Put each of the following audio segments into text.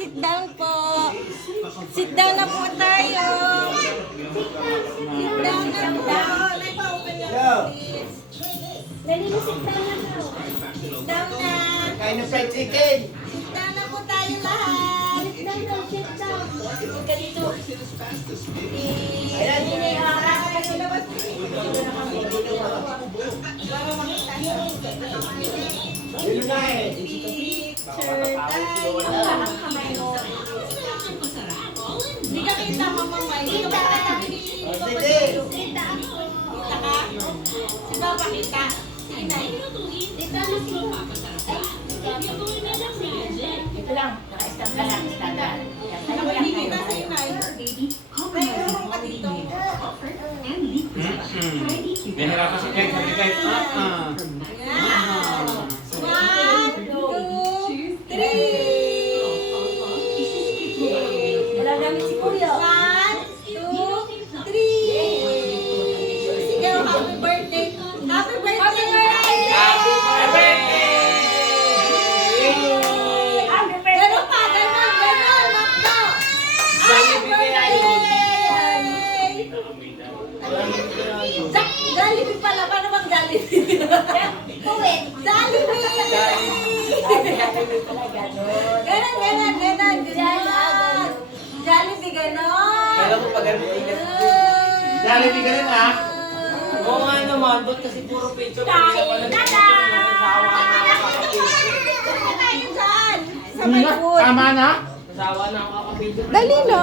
sit down po. Sit down na po tayo. Sit down na po. Naipa-open na po, please. Dali mo sit down na po. Sit down na. Kain ng fried chicken. Sit down na po tayo lahat. Sit down daw, sit down. Huwag ka dito. Ayan, Para makita niyo. yun na eh. Picture tayo. Ang kamay mo. Hindi ka kita, Mama May. Hindi ka ba kita? Sige. Kita ka? Si Papa kita. Si Inay. Sit down na po. Ito lang, naka-stop ka lang, standard. Ako hindi kita si Inay. May urong ka dito. Nahirapan si Kate, sabi Kate, Ayan. 1, 2, 3. Wala gamit si Kuya. 1, 2, 3. Sigaw, happy birthday. Happy birthday. Happy Ganon pa, ganon, ganon. Makdo. Happy birthday. Jollibee pala. Paano bang Jollibee? Kuwit. Jollibee. Ganon, ganon, ganon. Ganon. Jollibee, ganon. Kala ko pag ganun ka. Jollibee ka rin, ha? Oo nga naman, ba't kasi puro picture? Kain na na! Saan na tayo dyan? Sa may food. Tama na? Nasawa na ako kakapicture. Dali na.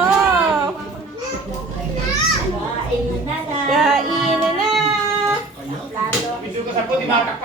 Kain na na. Kain na na. Plato. Video ka sa po, di matakpan.